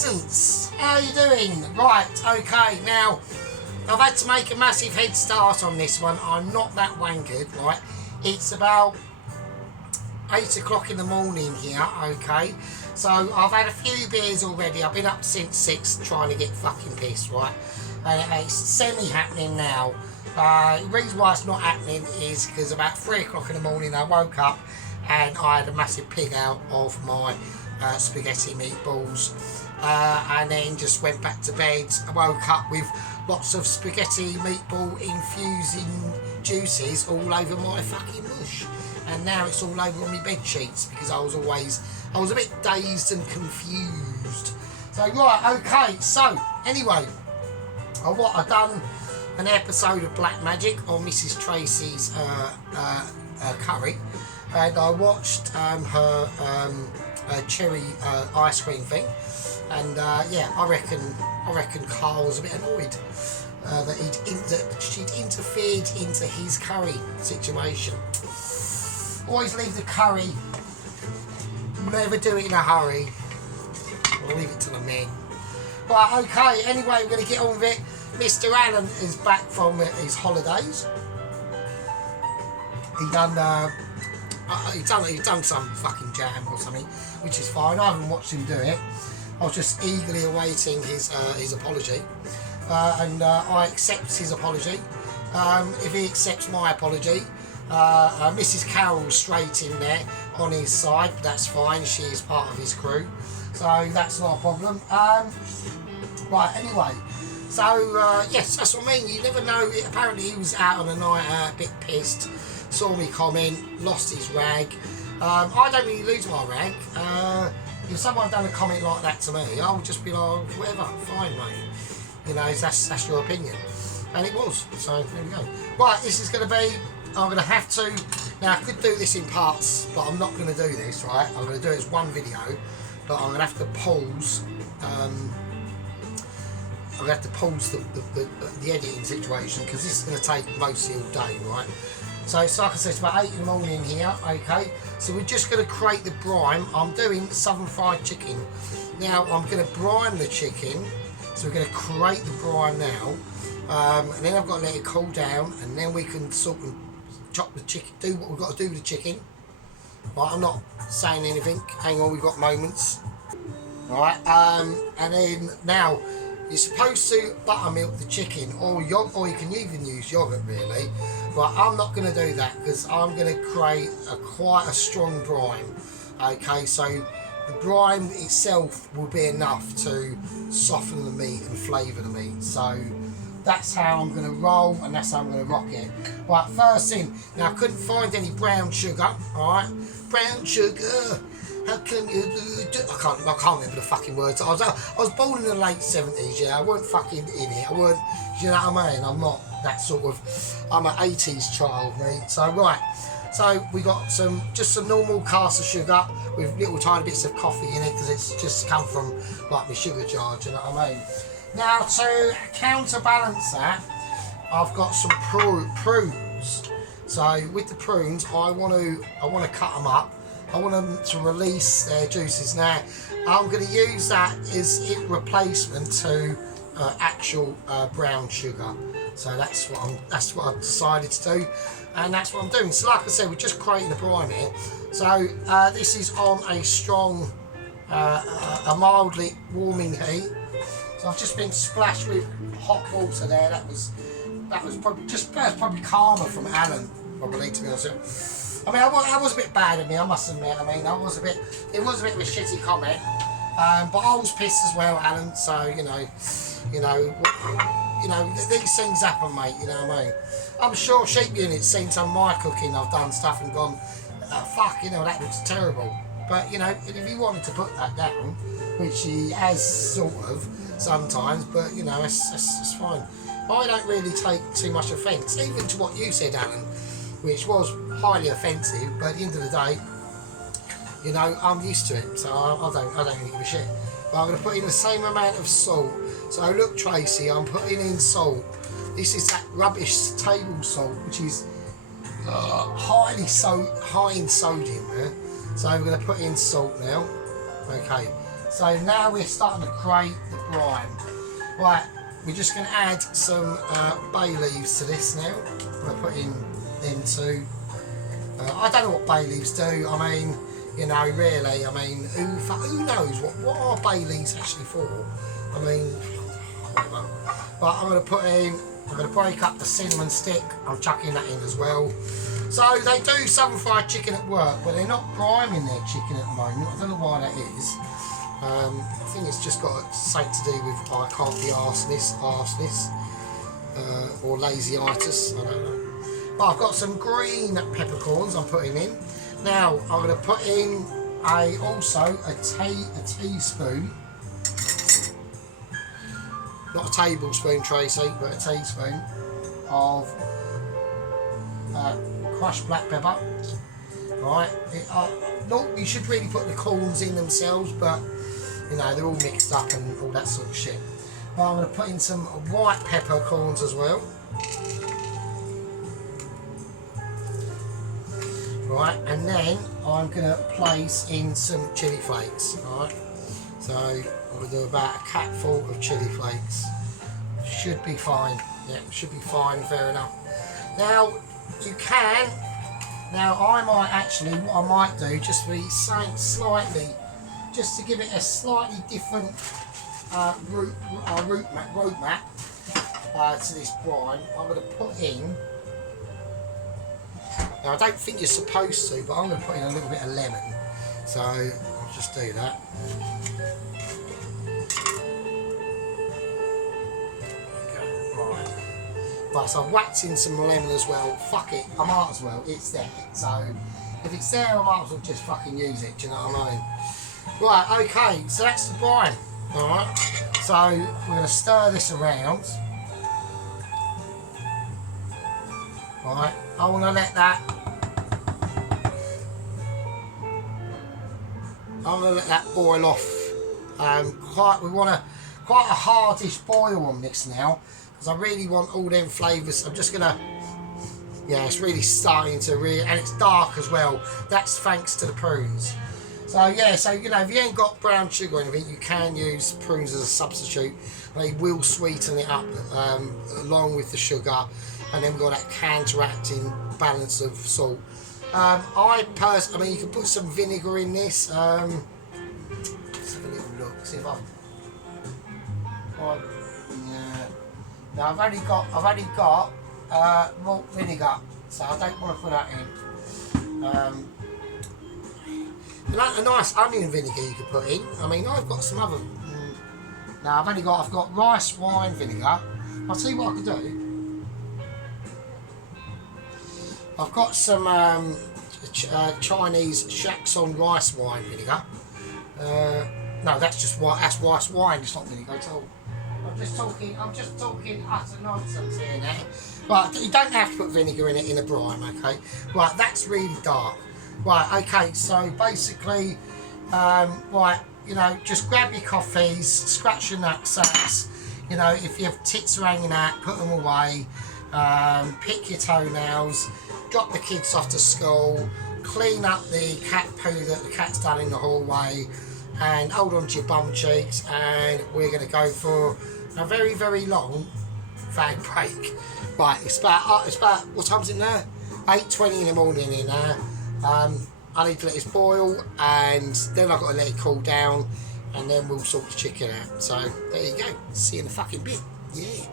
peasants, how are you doing? Right, okay, now I've had to make a massive head start on this one. I'm not that wankered, right? It's about 8 o'clock in the morning here, okay? So I've had a few beers already. I've been up since 6 trying to get fucking pissed, right? And it's semi-happening now. The reason why it's not happening is because about 3 o'clock in the morning I woke up and I had a massive pig out of my spaghetti meatballs, and then just went back to bed. I woke up with lots of spaghetti meatball infusing juices all over my fucking mush, and now it's all over on my bed sheets because I was a bit dazed and confused. So right, okay, so anyway, I've done an episode of Black Magic on Mrs. Tracy's curry, and I watched her cherry ice cream thing, and yeah, I reckon Carl was a bit annoyed that she'd interfered into his curry situation. Always leave the curry, never do it in a hurry. I'll leave it to the men. Right, okay, anyway, we're going to get on with it. Mr. Allen is back from his holidays. He's done some fucking jam or something, which is fine. I haven't watched him do it. I was just eagerly awaiting his apology, and I accept his apology. If he accepts my apology, Mrs. Carroll's straight in there on his side, but that's fine. She is part of his crew, so that's not a problem. Right, anyway, so yes, that's what I mean. You never know. Apparently he was out on a night out, a bit pissed, saw me comment, lost his rag. I don't really lose my rag. If someone done a comment like that to me, I would just be like, whatever, fine, mate. You know, that's your opinion. And it was, so there we go. Right, this is going to be, I'm going to have to, now I could do this in parts, but I'm not going to do this, right? I'm going to do it as one video, but I'm going to have to pause, I'm going to have to pause the editing situation, because this is going to take mostly all day, right? So it's like I said, it's about 8 in the morning here, okay? So we're just going to create the brine. I'm doing southern fried chicken. Now I'm going to brine the chicken, so we're going to create the brine now, and then I've got to let it cool down, and then we can sort of chop the chicken, do what we've got to do with the chicken. Right, I'm not saying anything, hang on, we've got moments. Alright, and then now, you're supposed to buttermilk the chicken, or you can even use yogurt really, but I'm not going to do that because I'm going to create quite a strong brine. Okay, so the brine itself will be enough to soften the meat and flavour the meat. So that's how I'm going to roll, and that's how I'm going to rock it. Right, first thing, now I couldn't find any brown sugar, alright? Brown sugar, how can you do? I can't remember the fucking words. I was born in the late 70s, yeah, I weren't fucking in it, I weren't, you know what I mean? I'm not that sort of, I'm an 80s child, mate. So right, so we got just some normal caster sugar with little tiny bits of coffee in it, because it's just come from like my sugar jar, do you know what I mean? Now to counterbalance that, I've got some prunes. So with the prunes, I want to cut them up. I want them to release their juices. Now I'm going to use that as a replacement to actual brown sugar. So that's what I've decided to do, and that's what I'm doing. So like I said, we're just creating a brine here. So this is on a strong, a mildly warming heat. So I've just been splashed with hot water there. That was probably karma from Alan, probably, to be honest with you. I mean, I was a bit bad at me, I must admit. I mean, it was a bit of a shitty comment, but I was pissed as well, Alan. So you know, these things happen, mate. You know what I mean? I'm sure Sheep Unit's seen some of my cooking. I've done stuff and gone, fuck, you know, that looks terrible. But you know, if he wanted to put that down, which he has sort of sometimes, but you know, it's fine. I don't really take too much offence, even to what you said, Alan, which was highly offensive. But at the end of the day, you know, I'm used to it, so I don't really give a shit. But I'm going to put in the same amount of salt. So look, Tracy, I'm putting in salt. This is that rubbish table salt, which is high in sodium. Yeah? So I'm going to put in salt now. Okay, So now we're starting to create the brine. Right, we're just going to add some bay leaves to this now. We're putting into. I don't know what bay leaves do. I mean, you know, really. I mean, who knows what are bay leaves actually for? I mean, but I'm going to put in. I'm going to break up the cinnamon stick. I'm chucking that in as well. So they do southern fried chicken at work, but they're not priming their chicken at the moment. I don't know why that is. I think it's just got something to do with I can't be arseness, or lazy-itis, I don't know. But I've got some green peppercorns I'm putting in. Now I'm going to put in also a teaspoon, not a tablespoon, Tracy, but a teaspoon of crushed black pepper. Right, you should really put the corns in themselves, but you know they're all mixed up and all that sort of shit. But I'm going to put in some white peppercorns as well. Right, and then I'm going to place in some chili flakes. Right, so I'm going to do about a capful of chili flakes. Should be fine. Yeah, should be fine. Fair enough. Now you can. Now I might actually, what I might do, just to be slightly, just to give it a slightly different roadmap to this brine, I'm going to put in. Now I don't think you're supposed to, but I'm going to put in a little bit of lemon. So I'll just do that. Okay, right. Right, so I've whacked in some lemon as well. Fuck it, I might as well. It's there. So if it's there, I might as well just fucking use it. Do you know what I mean? Right. Okay. So that's the brine. All right. So we're going to stir this around. Right. I want to let that. I'm going to let that boil off. We want quite a hardish boil on this now, because I really want all them flavours. I'm just going to, yeah, it's really starting to and it's dark as well. That's thanks to the prunes. So yeah, so you know, if you ain't got brown sugar or anything, you can use prunes as a substitute. They will sweeten it up along with the sugar, and then we've got that counteracting balance of salt. I mean, you can put some vinegar in this. Let's have a little look. See if yeah. Now I've only got malt vinegar, so I don't want to put that in. Like a nice onion vinegar you could put in. I mean, I've got some other. Now I've got rice wine vinegar. I'll tell you what I could do. I've got some Chinese Shaxon rice wine vinegar. No, that's just that's rice wine. It's not vinegar at all. I'm just talking utter nonsense here now. But you don't have to put vinegar in it in a brine, okay? Right, that's really dark. Right, okay, so basically, right, you know, just grab your coffees, scratch your nutsacks, you know, if your tits are hanging out, put them away, pick your toenails, drop the kids off to school, clean up the cat poo that the cat's done in the hallway, and hold on to your bum cheeks, and we're going to go for a very, very long fag break. Right, it's about what time's it now? 8:20 in the morning in there. I need to let this boil, and then I've got to let it cool down, and then we'll sort the chicken out. So there you go. See you in a fucking bit. Yeah.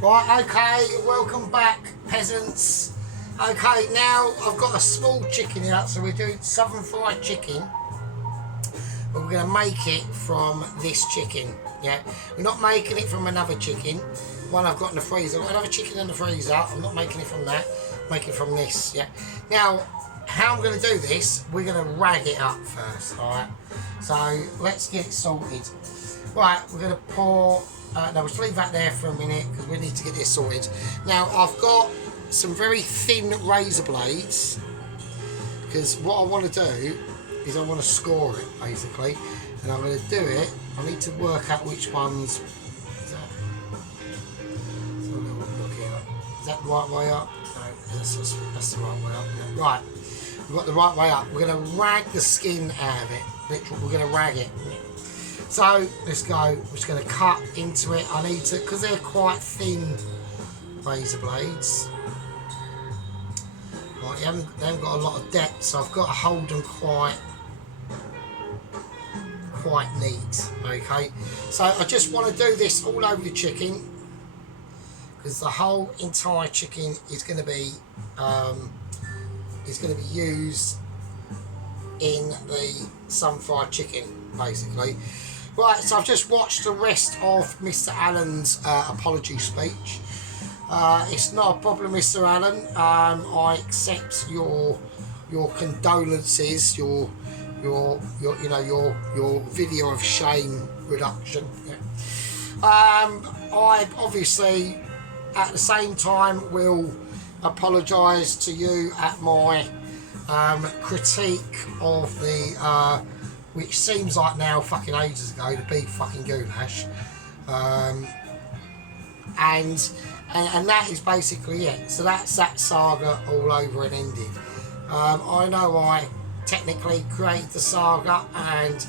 Right, okay, welcome back, peasants. Okay, now I've got a small chicken here, so we're doing southern fried chicken. But we're going to make it from this chicken. Yeah, we're not making it from another chicken. One I've got in the freezer. I've got another chicken in the freezer. I'm not making it from that. I'm making it from this. Yeah. Now, how I'm going to do this? We're going to rag it up first. All right. So let's get it sorted. Right. We're going to pour. No, we'll just leave that there for a minute because we need to get this sorted. Now, I've got some very thin razor blades, because what I want to do is I want to score it basically, and I'm going to do it. I need to work out which ones. Is that the right way up? No, that's the right way up. Yeah. Right, we've got the right way up. We're going to rag the skin out of it. literally, we're going to rag it. So let's go. We're just going to cut into it. I need to, because they're quite thin razor blades. Right, they haven't got a lot of depth, so I've got to hold them quite neat. Okay, so I just want to do this all over the chicken, because the whole entire chicken is going to be used in the sun-fried chicken, basically. Right, so I've just watched the rest of Mr. Allen's apology speech. It's not a problem, Mr. Allen. I accept your condolences, your video of shame reduction. Yeah. I obviously at the same time will apologise to you at my critique of the which seems like now fucking ages ago, the beef fucking goulash, and that is basically it. So that's that saga all over and ended. I know I technically created the saga and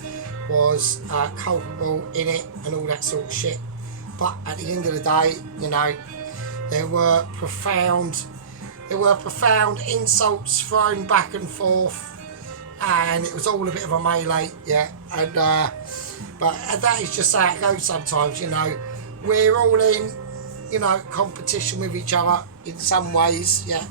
was culpable in it and all that sort of shit, but at the end of the day, you know, there were profound insults thrown back and forth, and it was all a bit of a melee, yeah. And but that is just how it goes sometimes, you know. We're all in, you know, competition with each other in some ways, yeah.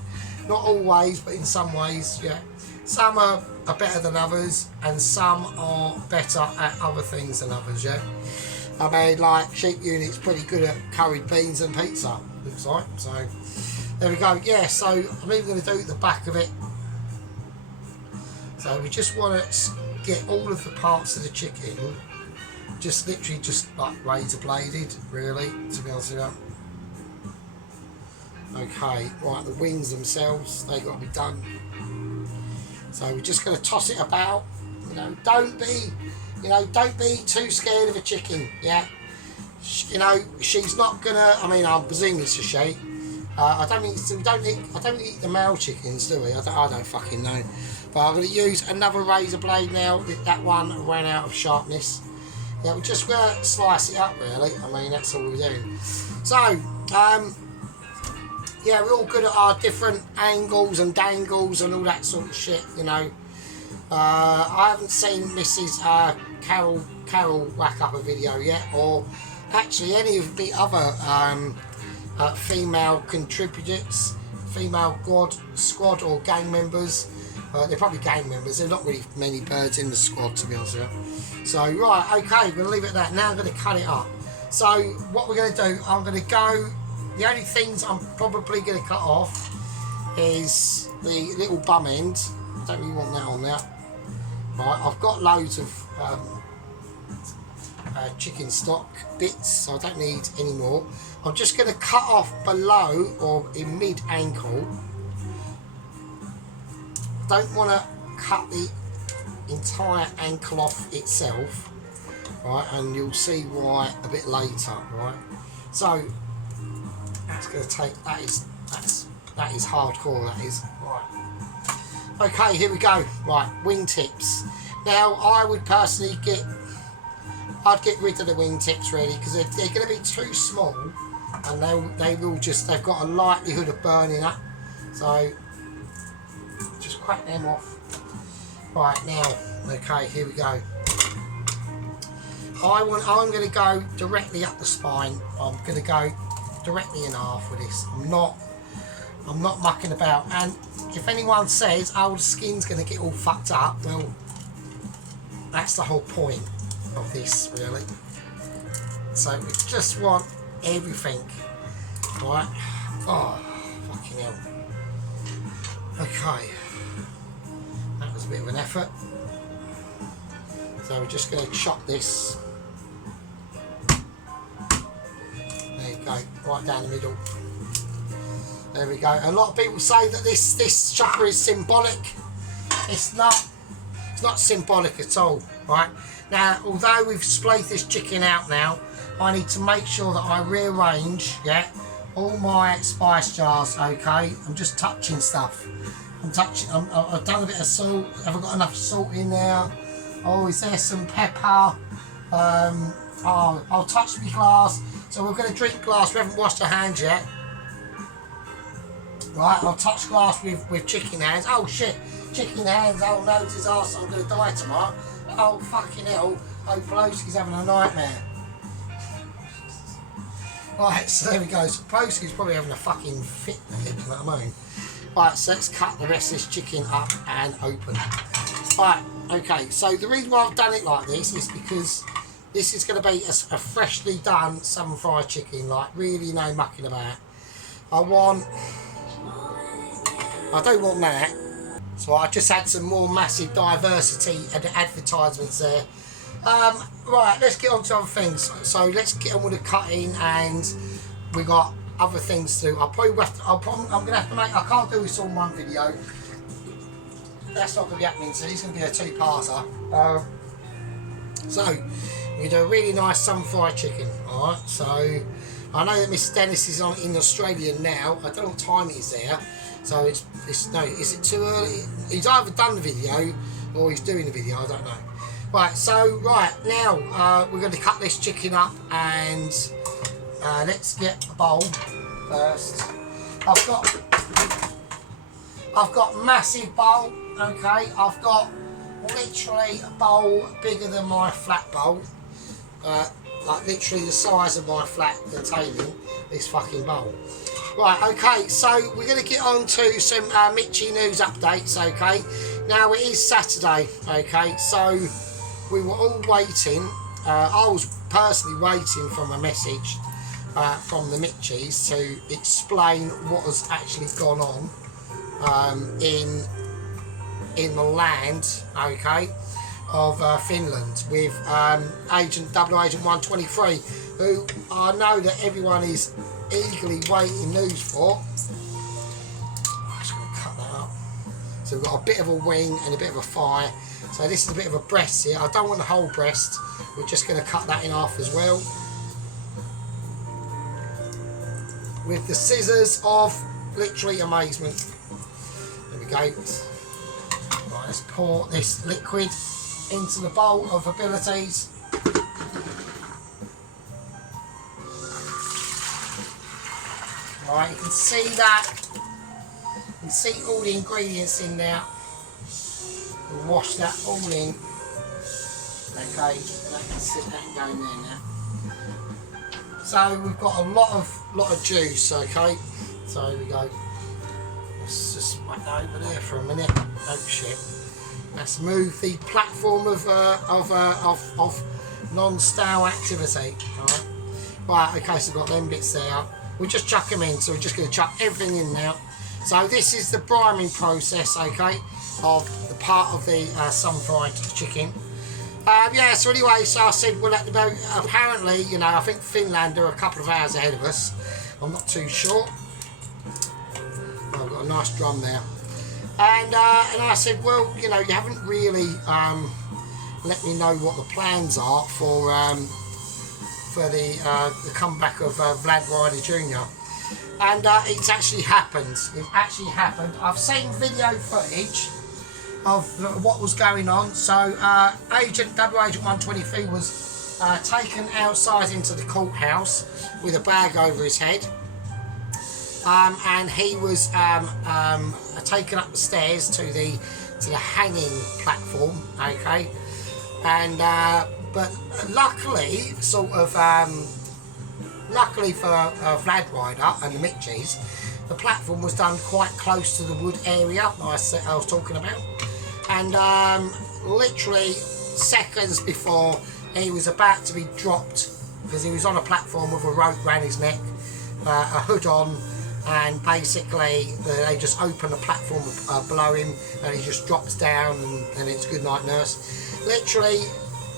Not always, but in some ways, yeah. Some are better than others, and some are better at other things than others, yeah. I mean, like, Sheep Unit's pretty good at curried beans and pizza, looks like. So there we go. Yeah, so I'm even going to do the back of it. So we just want to get all of the parts of the chicken, just literally just like razor bladed, really, to be honest with you. Okay, right, the wings themselves, they got to be done. So we're just going to toss it about. You know, don't be too scared of a chicken. Yeah, you know, she's not gonna. I mean, I'm presuming it's a she. I don't think we don't eat the male chickens, do we? I don't fucking know. But I'm going to use another razor blade now. That one ran out of sharpness. Yeah, we're just going to slice it up, really. I mean, that's all we're doing. So, yeah, we're all good at our different angles and dangles and all that sort of shit, you know. I haven't seen Mrs. Carol whack up a video yet, or actually any of the other female contributors, female squad or gang members. They're probably gang members. There's not really many birds in the squad, to be honest with you. So, right, okay, we're going to leave it at that. Now I'm going to cut it up. So, what we're going to do, I'm going to go... The only things I'm probably going to cut off is the little bum end. I don't really want that on there. Right, I've got loads of chicken stock bits, so I don't need any more. I'm just going to cut off below or in mid-ankle. Don't want to cut the entire ankle off itself, right? And you'll see why a bit later, right? So that's going to take. That is hardcore. That is right. Okay, here we go. Right, wingtips. Now I would personally I'd get rid of the wingtips really, because they're going to be too small, and they've got a likelihood of burning up. So just crack them off. Right, now, okay, here we go. I'm going to go directly up the spine. I'm going to go directly in half with this. I'm not mucking about. And if anyone says, oh, the skin's going to get all fucked up, well, that's the whole point of this, really. So we just want everything. Right? Oh, fucking hell. Okay. That was a bit of an effort. So we're just going to chop this. There you go, right down the middle. There we go. A lot of people say that this chopper is symbolic. It's not symbolic at all, right? Now, although we've splayed this chicken out now, I need to make sure that I rearrange, yeah, all my spice jars, okay? I'm just touching stuff. I've done a bit of salt. Have I got enough salt in there? Oh, is there some pepper? Oh, I'll touch my glass. So we're going to drink glass. We haven't washed our hands yet. Right, I'll touch glass with chicken hands. Oh shit, chicken hands. Oh no, disaster. I'm going to die tomorrow. Oh fucking hell. Oh, Pelosi's having a nightmare. Right, so there we go. So Pelosi's probably having a fucking fit there, you know what I mean? Right, so let's cut the rest of this chicken up and open. Right, okay, so the reason why I've done it like this is because this is going to be a freshly done salmon fried chicken, like really no mucking about. I don't want that, so I just had some more massive diversity and advertisements there. Right, let's get on to other things. So let's get on with the cutting, and we got other things to do. I'm gonna have to make. I can't do this all in one video. That's not gonna be happening. So this is gonna be a two-parter. So we do a really nice sun fried chicken. All right. So I know that Mr. Dennis is in Australia now. I don't know what time it is there. So it's no. Is it too early? He's either done the video or he's doing the video. I don't know. Right. So now we're going to cut this chicken up, and let's get a bowl first. I've got massive bowl. Okay. I've got literally a bowl bigger than my flat bowl. Like literally the size of my flat containing this fucking bowl. Right, okay, so we're going to get on to some Mitchie news updates, okay. Now it is Saturday, okay, so we were all waiting. I was personally waiting for a message from the Mitchies to explain what has actually gone on in the land, okay, of Finland with Double Agent 123, who I know that everyone is eagerly waiting news for. I'm just going to cut that up. So we've got a bit of a wing and a bit of a thigh. So this is a bit of a breast here. I don't want the whole breast. We're just going to cut that in half as well with the scissors of literally amazement. There we go. Right, let's pour this liquid into the bowl of abilities. Right, you can see that. You can see all the ingredients in there. We'll wash that all in. Okay, that can sit that and go in there now. So we've got a lot of juice. Okay, so here we go. Let's just wait over there for a minute. Oh shit. Let's move the platform of non-stale activity. Alright. Right, okay, so we've got them bits there. We'll just chuck them in, so we're just going to chuck everything in now. So this is the priming process, okay, of the part of the sun-fried chicken. Yeah, so anyway, so I said, well, apparently, you know, I think Finland are a couple of hours ahead of us. I'm not too sure. Oh, I've got a nice drum there. And I said, well, you know, you haven't really let me know what the plans are for the comeback of Vlad Ryder Jr. And it's actually happened. It actually happened. I've seen video footage of what was going on. So Double Agent 123 was taken outside into the courthouse with a bag over his head. And he was taken up the stairs to the hanging platform, okay, and but luckily, luckily for Vlad Ryder and the Mitchies, the platform was done quite close to the wood area I was talking about, and literally seconds before he was about to be dropped, because he was on a platform with a rope around his neck, a hood on, and basically they just open the platform below him and he just drops down, and it's good night nurse. Literally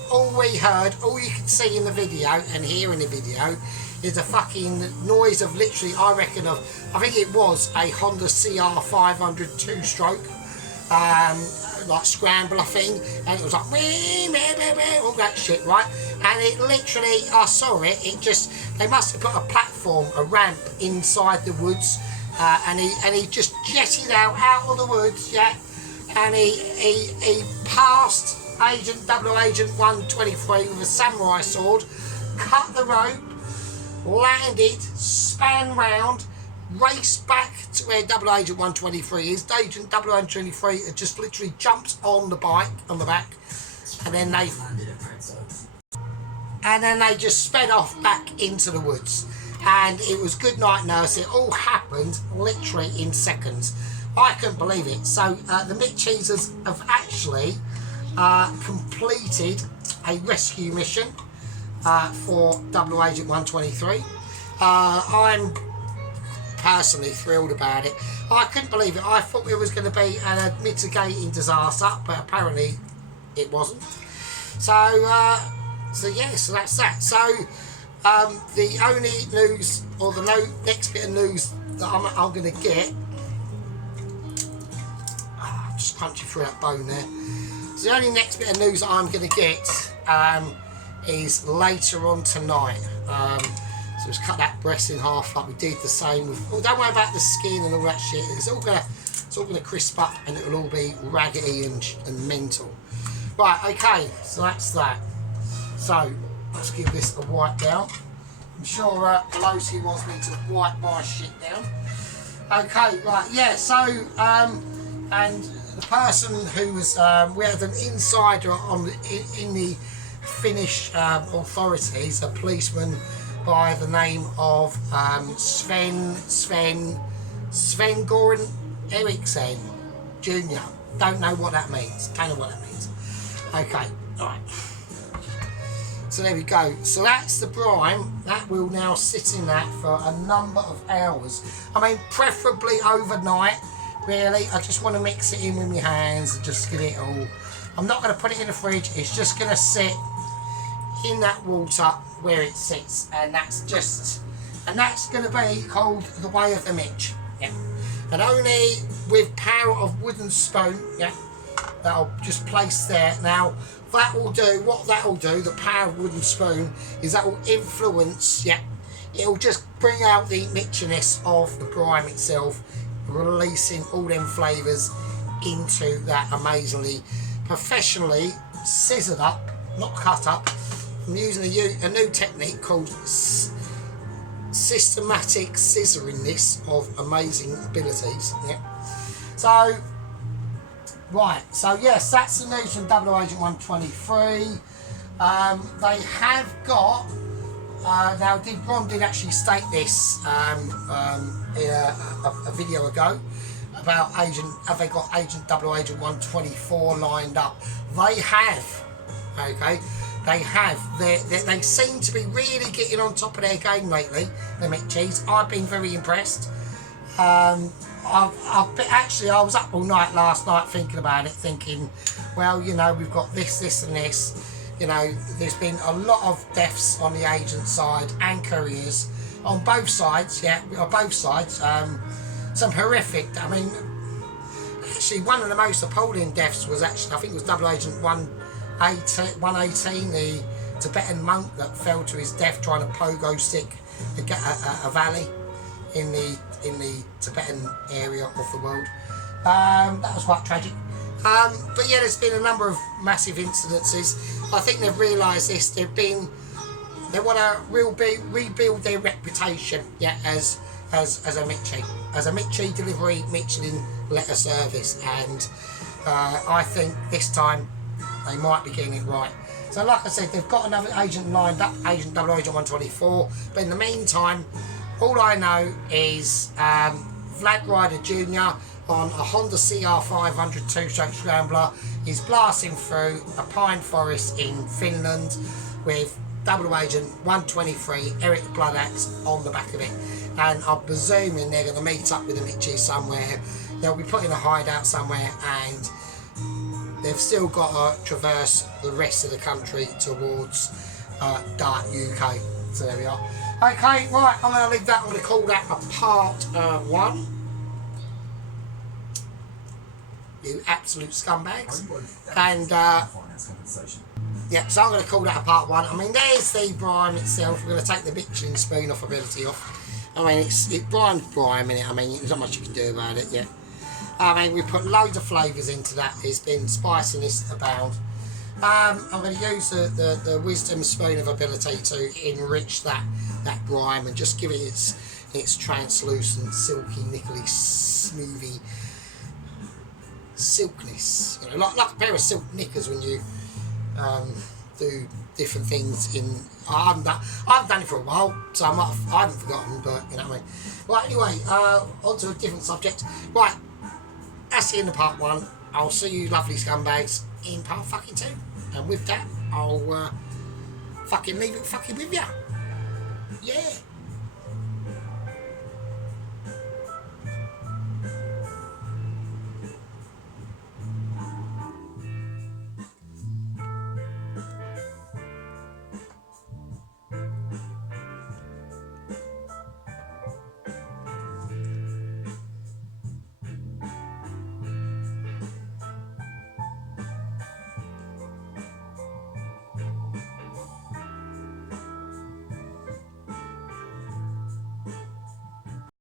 all we heard, all you could see in the video and hear in the video is a fucking noise of literally, I reckon, I think it was a Honda CR 500 two-stroke, like scrambler thing, and it was like all that shit, right? And it literally, I saw it, they must have put a platform, a ramp inside the woods, and he just jetted out of the woods, yeah, and he passed Double Agent 123 with a samurai sword, cut the rope, landed, span round, raced back to where Double Agent 123 is. Agent Double Agent 123 had just literally jumped on the bike, on the back, and then they just sped off back into the woods. And it was good night nurse. It all happened literally in seconds. I couldn't believe it. So the Mitchies have actually completed a rescue mission for Double Agent 123. I'm personally thrilled about it. I couldn't believe it. I thought it was going to be a mitigating disaster, but apparently it wasn't. So yeah, so that's that. So the only news, or the next bit of news that I'm going to get, just punching through that bone there. So the only next bit of news that I'm going to get is later on tonight. So just cut that breast in half like we did the same with. Well, don't worry about the skin and all that shit. It's all gonna crisp up, and it will all be raggedy and mental. Right, okay. So that's that. So let's give this a wipe down. I'm sure Pelosi wants me to wipe my shit down. Okay, right, yeah. So and the person who was we had an insider in the Finnish authorities, a policeman by the name of Sven Goran Eriksson Jr. Don't know what that means. Don't know what that means. Okay, alright. So there we go. So that's the brine. That will now sit in that for a number of hours. I mean, preferably overnight, really. I just want to mix it in with my hands and just get it all. I'm not going to put it in the fridge. It's just going to sit in that water where it sits, and that's going to be called the Way of the Mitch. Yeah, and only with power of wooden spoon. Yeah, that'll just place there. Now that will do. What that will do, the power of wooden spoon, is that will influence. Yeah, it'll just bring out the Mitchiness of the brine itself, releasing all them flavours into that amazingly professionally scissored up, not cut up. I'm using a new technique called systematic scissoring this of amazing abilities. Yeah. So, right. So yes, that's the news from Double Agent 123. They have got. Now, Ron did actually state this in a video ago about have they got Double Agent 124 lined up? They have. Okay. They have. They seem to be really getting on top of their game lately, the Mitchies. I've been very impressed. I was up all night last night thinking about it, thinking, well, you know, we've got this and this. You know, there's been a lot of deaths on the agent side and couriers on both sides. Yeah, on both sides. Some horrific. I mean, actually, one of the most appalling deaths was actually, I think it was Double Agent 118, the Tibetan monk that fell to his death trying to pogo stick a valley in the Tibetan area of the world. That was quite tragic. But yeah, there's been a number of massive incidences. I think they've realised this. They want to rebuild their reputation. Yeah, as a Mitchie delivery Michelin letter service, and I think this time they might be getting it right. So like I said, they've got another agent lined up, Double Agent 124, but in the meantime, all I know is Vlad Ryder Jr. on a Honda CR500 two-stroke scrambler is blasting through a pine forest in Finland with Double Agent 123 Eric Bloodaxe on the back of it, and I'm presuming they're going to meet up with the Mitchies somewhere. They'll be put in a hideout somewhere, and they've still got to traverse the rest of the country towards Dart UK. So there we are. Okay, right, I'm going to leave that. I'm going to call that a part 1. You absolute scumbags. And yeah, so I'm going to call that a part 1. I mean, there's the brine itself. We're going to take the Michelin spoon off ability off. I mean, it's brine's brine in it. I mean, there's not much you can do about it yet. I mean, we put loads of flavours into that. It's been spiciness abound. I'm going to use the wisdom spoon of ability to enrich that grime and just give it its translucent, silky, nickely, smoothie silkness. You know, like a pair of silk knickers when you do different things in. I haven't done it for a while, so I haven't forgotten, but you know what I mean. Right, anyway, on to a different subject. Right, that's the end of part 1. I'll see you lovely scumbags in part fucking 2. And with that, I'll fucking leave it fucking with ya. Yeah.